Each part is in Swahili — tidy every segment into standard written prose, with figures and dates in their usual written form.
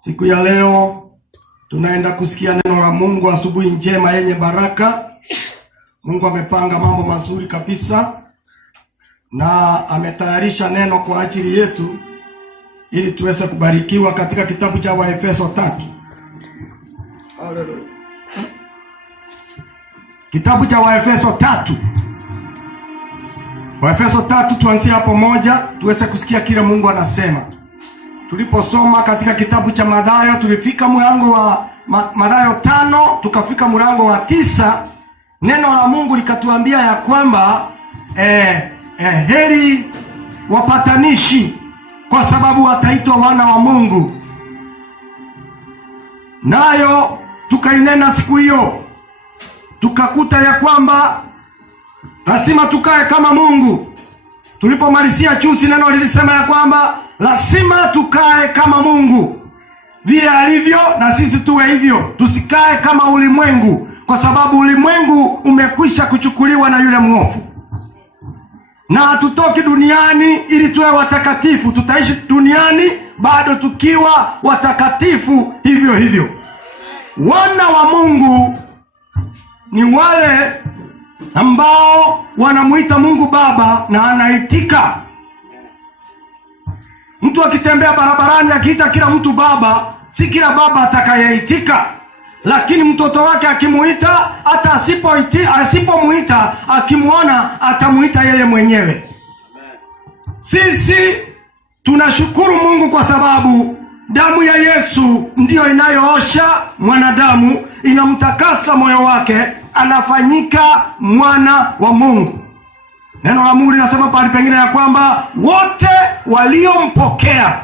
Siku ya leo tunaenda kusikia neno la Mungu, asubuhi njema yenye baraka. Mungu amepanga mambo mazuri kabisa na ametayarisha neno kwa ajili yetu ili tuweze kubarikiwa katika kitabu cha Waefeso 3. Haleluya. Kitabu cha Waefeso 3. Waefeso 3, tuanzie hapo moja tuweze kusikia kile Mungu anasema. Tuliposoma katika kitabu cha Mathayo tulifika mlango wa Mathayo 5 tukafika mlango wa 9. Neno la Mungu likatuambia ya kwamba heri wapatanishi kwa sababu wataitwa wana wa Mungu. Nayo tukainena siku hiyo, tukakuta ya kwamba lazima tukae kama Mungu. Tulipomalizia chusi, neno lilisema ya kwamba lazima tukae kama Mungu vile alivyo, na sisi tuwe hivyo. Tusikae kama ulimwengu, kwa sababu ulimwengu umekwisha kuchukuliwa na yule mwovu. Na hatutoki duniani ili tuwe watakatifu. Tutaishi duniani bado tukiwa watakatifu hivyo hivyo. Wana wa Mungu ni wale ambao wanamuita Mungu Baba na anaitika. Mtu akitembea barabarani akiita kila mtu baba, si kila baba atakayeitika. Lakini mtoto wake akimuita, hata asipomuita, akimuona atamuita yeye mwenyewe. Sisi tunashukuru Mungu kwa sababu damu ya Yesu ndiyo inayoosha mwanadamu, inamtakasa moyo wake, anafanyika mwana wa Mungu. Neno la Mungu linasema pale pengine ya kwamba wote waliompokea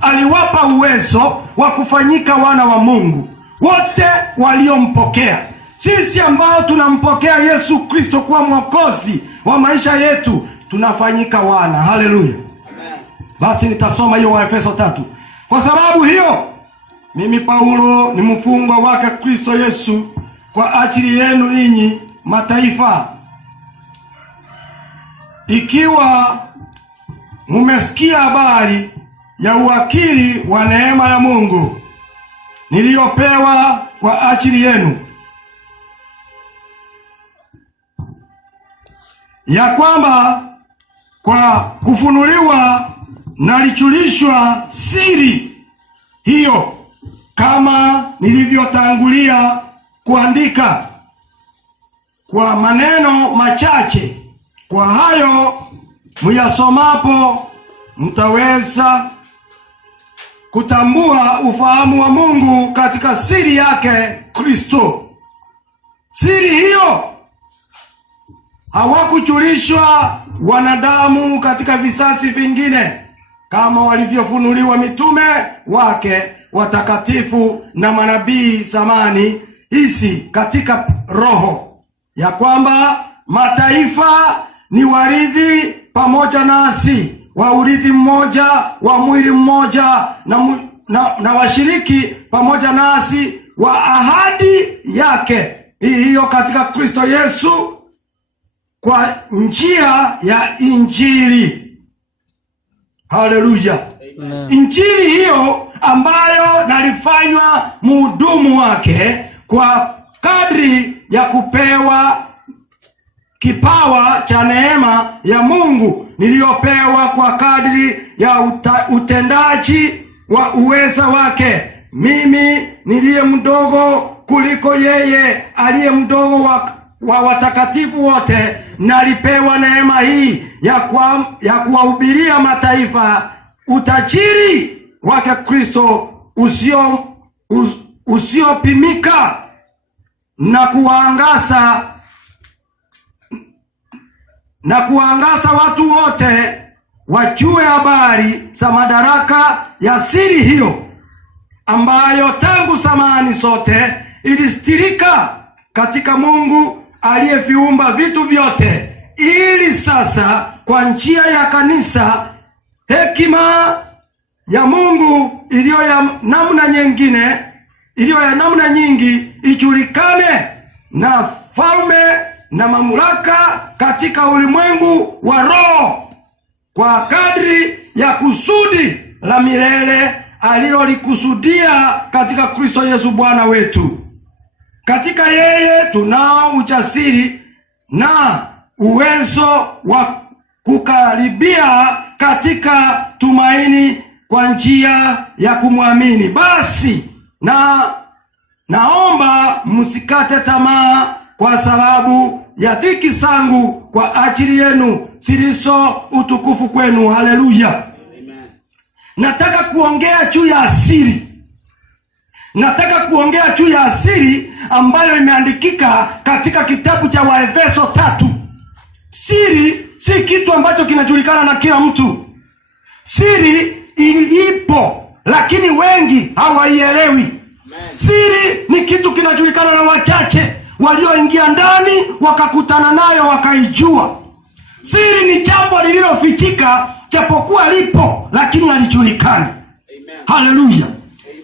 aliwapa uwezo wa kufanyika wana wa Mungu. Wote waliompokea. Sisi ambao tunampokea Yesu Kristo kuwa mwokozi wa maisha yetu, tunafanyika wana. Haleluya. Basi nitasoma hiyo Waefeso 3. Kwa sababu hiyo, mimi Paulo ni mfungwa wake Kristo Yesu kwa ajili yenu ninyi mataifa, ikiwa mumesikia habari ya uwakili wa neema ya Mungu niliyopewa kwa ajili yenu, ya kwamba kwa kufunuliwa nalichulishwa siri hiyo, kama nilivyotangulia kuandika kwa maneno machache. Kwa hayo muyasomapo mtaweza kutambua ufahamu wa Mungu katika siri yake Kristo. Siri hiyo hawakuchulishwa wanadamu katika visasi vingine, kama walivyofunuliwa mitume wake watakatifu na manabii zamani hizi katika roho, ya kwamba mataifa ni warithi pamoja nasi wa urithi mmoja wa mwili mmoja, na washiriki pamoja nasi wa ahadi yake hiyo katika Kristo Yesu, kwa njia ya Injili. Haleluya. Injili hiyo ambayo nalifanywa mhudumu wake kwa kadri ya kupewa kipawa cha neema ya Mungu niliyopewa kwa kadri ya utendaji wa uweza wake. Mimi niliye mdogo kuliko yeye aliye mdogo wa watakatifu wote, nalipewa neema hii ya kuwahubiria mataifa utajiri wake Kristo usiopimika, na kuangaza watu wote wajue habari za madaraka ya siri hiyo, ambayo tangu zamani zote ilistirika katika Mungu aliyeviumba vitu vyote, ili sasa kwa njia ya kanisa hekima ya Mungu iliyo ya namna nyingi ijulikane na falme na mamlaka katika ulimwengu wa roho, kwa kadri ya kusudi la milele alilolikusudia katika Kristo Yesu Bwana wetu. Katika yeye tunao ujasiri na uwezo wa kukaribia katika tumaini kwa njia ya kumwamini. Basi naomba msikate tamaa kwa sababu ya dhiki zangu kwa ajili yenu zilizo utukufu kwenu. Haleluya. Nataka kuongea juu ya asiri. Nataka kuongea juu ya asiri ambayo imeandikika katika kitabu cha Waefeso 3. Siri si kitu ambacho kinajulikana na kila mtu. Siri ipo, lakini wengi hawaielewi. Siri ni kitu kinajulikana na wachache walioingia ndani wakakutana nayo wakaijua. Siri ni jambo lililofichika japokuwa lipo, lakini halijulikani. Haleluya.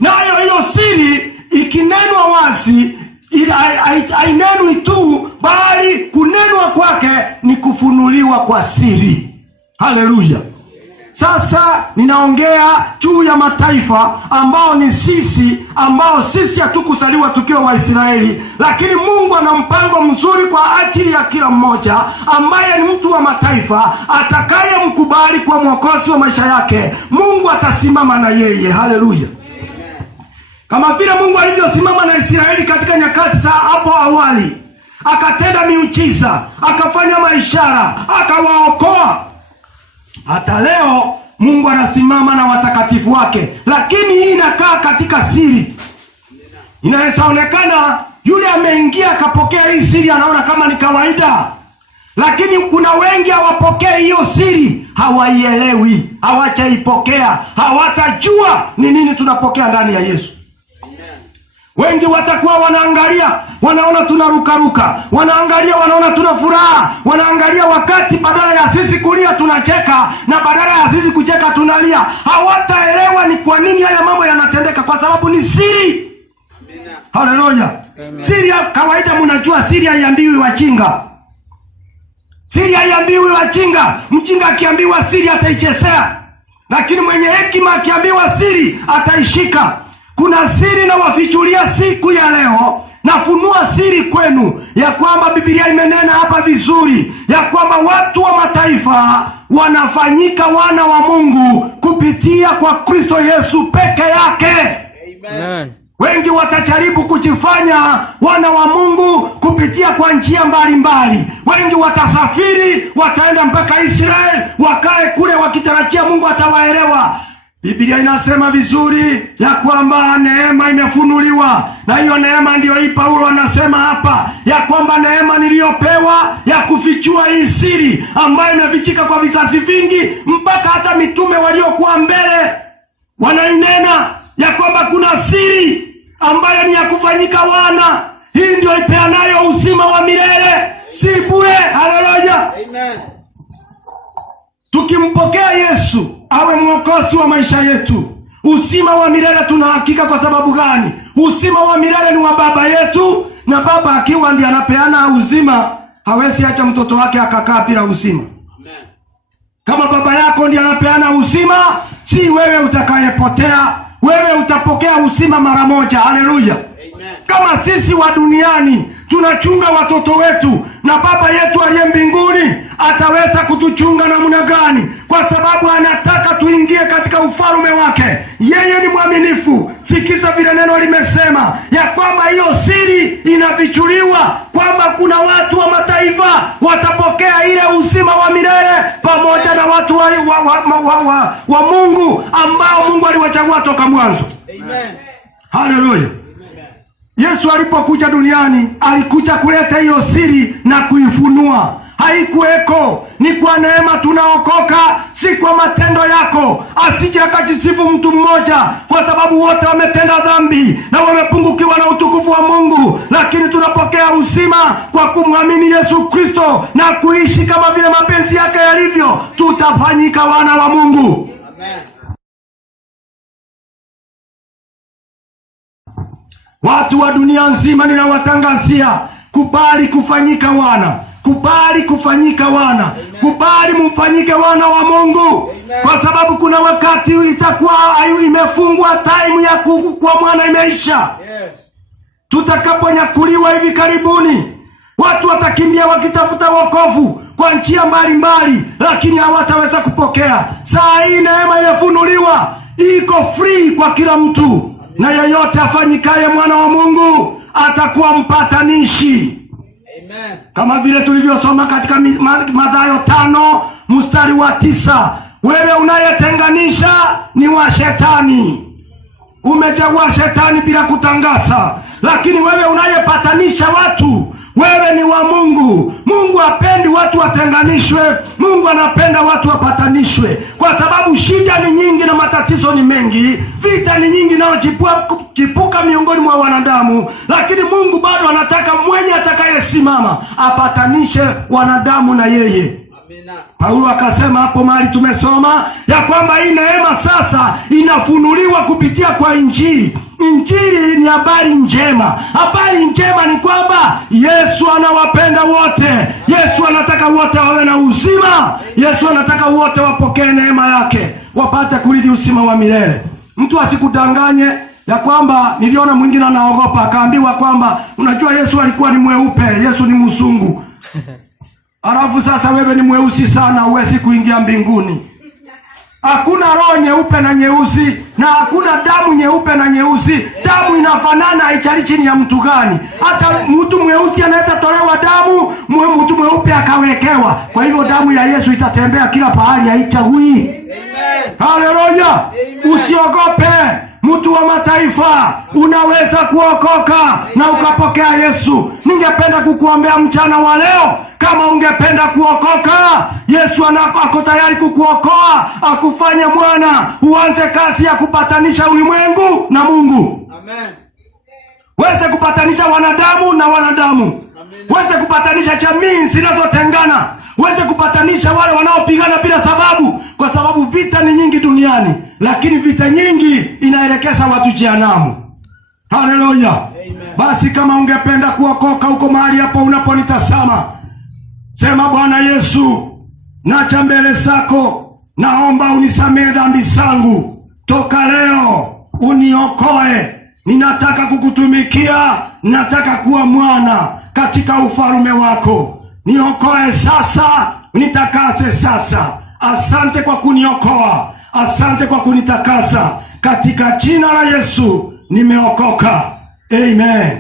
Nayo hiyo siri ikinenwa wazi, hainenwi tu, bali kunenwa kwake ni kufunuliwa kwa siri. Haleluya. Sasa ninaongea juu ya mataifa ambao ni sisi, ambao sisi hatukuzaliwa tukiwa Waisraeli, lakini Mungu ana mpango mzuri kwa ajili ya kila mmoja ambaye ni mtu wa mataifa atakayemkubali kwa mwokozi wa maisha yake. Mungu atasimama na yeye. Haleluya. Kama vile Mungu alivyosimama na Israeli katika nyakati za hapo awali, akatenda miujiza, akafanya maishara, akawaokoa. Hata leo Mungu anasimama na watakatifu wake, lakini hii inakaa katika siri. Inaweza onekana yule ameingia akapokea hii siri anaona kama ni kawaida, lakini kuna wengi hawapokei hiyo siri, hawaielewi, hawajaipokea, hawatajua ni nini tunapokea ndani ya Yesu. Wengi watakuwa wanaangalia, wanaona tunarukaruka, wanaangalia, wanaona tuna furaha, wanaangalia wakati badala ya sisi kulia tunacheka, na badala ya sisi kucheka tunalia. Hawataelewa ni kwa nini haya mambo yanatendeka, kwa sababu ni siri. Haleluya. Siri ya kawaida, mnajua siri haiambiwi wajinga. Siri haiambiwi wajinga. Mjinga akiambiwa siri ataichezea, lakini mwenye hekima akiambiwa siri ataishika. Kuna siri na wafichulia siku ya leo. Nafunua siri kwenu ya kwamba Biblia imenena hapa vizuri ya kwamba watu wa mataifa wanafanyika wana wa Mungu kupitia kwa Kristo Yesu peke yake. Amen. Wengi watajaribu kujifanya wana wa Mungu kupitia kwa njia mbalimbali. Wengi watasafiri, wataenda mpaka Israeli, wakae kule wakitarajia Mungu atawaelewa. Biblia inasema vizuri ya kwamba neema imefunuliwa, na hiyo neema ndiyo hii Paulo anasema hapa ya kwamba neema niliyopewa ya kufichua hii siri ambayo imefichika kwa vizazi vingi, mpaka hata mitume waliokuwa mbele wanainena ya kwamba kuna siri ambayo ni ya kufanyika wana. Hii ndio ipeanayo uzima wa milele, si bure. Haleluya. Amen. Tukimpokea Yesu awe mwokozi wa maisha yetu, uzima wa milele tunahakika. Kwa sababu gani? Uzima wa milele ni wa Baba yetu, na Baba akiwa ndiye anapeana uzima, hawezi acha mtoto wake akakaa bila uzima. Amen. Kama Baba yako ndiye anapeana uzima, si wewe utakayepotea, wewe utapokea uzima mara moja. Haleluya. Kama sisi wa duniani tunachunga watoto wetu, na Baba yetu aliye mbinguni ataweza kutuchunga namna gani? Kwa sababu anataka tuingie katika ufalme wake. Yeye ni mwaminifu. Sikiza vile neno limesema ya kwamba hiyo siri inafichuliwa, kwamba kuna watu wa mataifa watapokea ile uzima wa milele pamoja na watu wa Mungu ambao Mungu aliwachagua toka mwanzo. Amen. Haleluya. Yesu alipokuja duniani alikuja kuleta hiyo siri na kuifunua. Haikuweko. Ni kwa neema tunaokoka, si kwa matendo yako. Asije akajisifu mtu mmoja, kwa sababu wote wametenda dhambi na wamepungukiwa na utukufu wa Mungu. Lakini tunapokea uzima kwa kumwamini Yesu Kristo na kuishi kama vile mapenzi yake yalivyo, tutafanyika wana wa Mungu. Amen. Watu wa dunia nzima ninawatangazia, kubali kufanyika wana, Kubali kufanyika wana. Amen. Kubali mfanyike wana wa Mungu. Amen. Kwa sababu kuna wakati itakuwa imefungwa, time ya kuwa mwana imeisha. Yes. Tutakaponyakuliwa hivi karibuni, watu watakimbia wakitafuta wokovu kwa njia mbalimbali, lakini hawataweza kupokea. Saa hii neema imefunuliwa, iko free kwa kila mtu. Amen. Na yeyote afanyikaye mwana wa Mungu atakuwa mpatanishi. Amen. Kama vile tulivyosoma katika Mathayo 5 mstari wa 9, wewe unayetenganisha ni wa shetani. Umechagua shetani bila kutangaza. Lakini wewe unayepatanisha watu, wewe ni wa Mungu. Mungu hapendi watu watenganishwe. Mungu anapenda watu wapatanishwe, kwa sababu shida ni nyingi na matatizo ni mengi, vita ni nyingi na chipuka miongoni mwa wanadamu, lakini Mungu bado anataka mwenye atakayesimama apatanishe wanadamu na yeye. Paulo akasema hapo mahali tumesoma ya kwamba hii neema sasa inafunuliwa kupitia kwa Injili. Injili ni habari njema. Habari njema ni kwamba Yesu anawapenda wote. Yesu anataka wote wawe na uzima. Yesu anataka wote wapokee neema yake, wapate kurithi uzima wa milele. Mtu asikudanganye ya kwamba niliona mwingine anaogopa, akaambiwa kwamba unajua Yesu alikuwa ni mweupe, Yesu ni mzungu. Alafu sasa wewe ni mweusi sana, huwezi kuingia mbinguni. Hakuna roho nyeupe na nyeusi, na hakuna damu nyeupe na nyeusi. Damu inafanana, haijali chini ya mtu gani. Hata mtu mweusi anaweza tolewa damu, mtu mweupe akawekewa. Kwa hivyo damu ya Yesu itatembea kila pahali, haichagui. Amen. Haleluya. Usiogope. Mtu wa mataifa, unaweza kuokoka na ukapokea Yesu. Ningependa kukuombea mchana wa leo, kama ungependa kuokoka, Yesu ako tayari kukuokoa, akufanye mwana, uanze kazi ya kupatanisha ulimwengu na Mungu. Amen. Weze kupatanisha wanadamu na wanadamu. Weze kupatanisha jamii zinazotengana. Weze kupatanisha wale wanaopigana bila sababu, kwa sababu vita ni nyingi duniani, lakini vita nyingi inaelekeza watu jehanamu. Haleluya. Basi kama ungependa kuokoka, uko mahali hapo unaponitazama, sema Bwana Yesu, naja mbele zako, naomba unisamehe dhambi zangu. Toka leo uniokoe. Ninataka kukutumikia, nataka kuwa mwana katika ufalme wako. Niokoe sasa, nitakase sasa. Asante kwa kuniokoa, asante kwa kunitakasa. Katika jina la Yesu nimeokoka. Amen.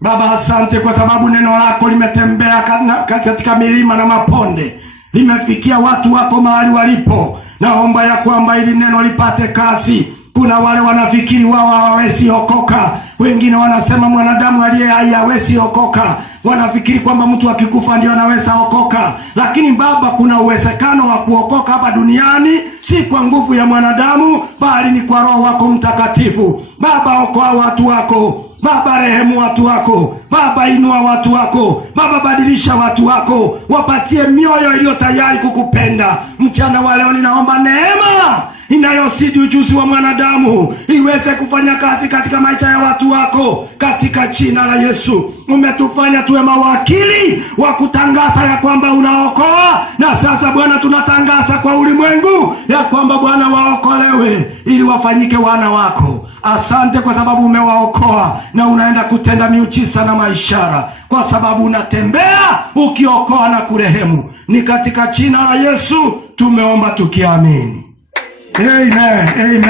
Baba, asante kwa sababu neno lako limetembea katika milima na maponde, limefikia watu wako mahali walipo. Naomba ya kwamba ili neno lipate kazi. Kuna wale wanafikiri wao hawawezi okoka. Wengine wanasema mwanadamu aliye hai hawezi okoka. Wanafikiri kwamba mtu akikufa ndio anaweza okoka. Lakini Baba, kuna uwezekano wa kuokoka hapa duniani, si kwa nguvu ya mwanadamu, bali ni kwa Roho wako Mtakatifu. Baba, okoa watu wako. Baba, rehemu watu wako. Baba, inua watu wako. Baba, badilisha watu wako. Wapatie mioyo iliyo tayari kukupenda. Mchana wa leo ninaomba neema inayozidi ujuzi wa mwanadamu iweze kufanya kazi katika maisha ya watu wako, katika jina la Yesu. Umetufanya tuwe mawakili wa kutangaza ya kwamba unaokoa, na sasa Bwana tunatangaza kwa ulimwengu ya kwamba Bwana waokolewe ili wafanyike wana wako. Asante kwa sababu umewaokoa na unaenda kutenda miujiza na maishara, kwa sababu unatembea ukiokoa na kurehemu. Ni katika jina la Yesu tumeomba tukiamini. Amen. Amen.